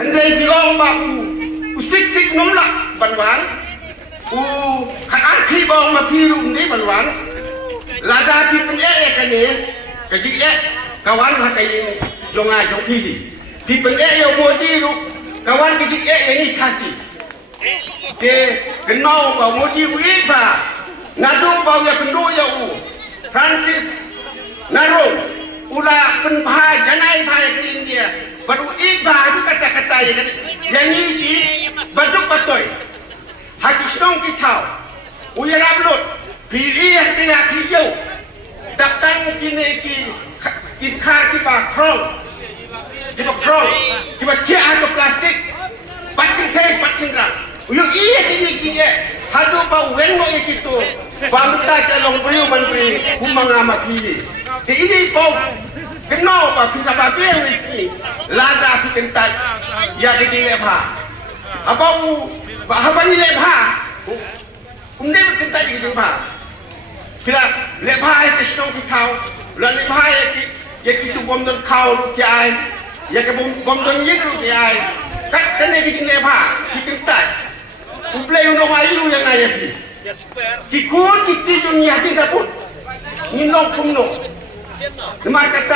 Handai biong ba usik-sik nomlak banwan. Kan arti bong ma piru ni banwan. Lada pi penye kani. Kajik kawan hakai jonga jongki. Pi penye yo modi ru kawan kajik ni kasi. Ke kenau ba modi wi ba. Nadung ba ya kendu ya Francis Narong ula penbah janai bahaya ke India baru iba itu kata-kata yang ini baduk patoy haki stong kitau uya rablut pilih yang hijau datang kini ki khar kiba krong kiba cia atau plastik pacing rang uyu iya kini hadu bau wengo itu bangta calong beriu menteri humanga makili di ini bau kenal apa bisa babi wisi lada kentai ya di lepa apa bahasa ni lepa umne kentai di lepa kira lepa itu song kitau lalu lepa ya kita bomdon kau jai ya ke bomdon yidu jai kat kene di lepa di kentai Uplay undong ayu yang ayah ni. Kikun kiti dunia tidak pun. Ninong kumno. Nemar kata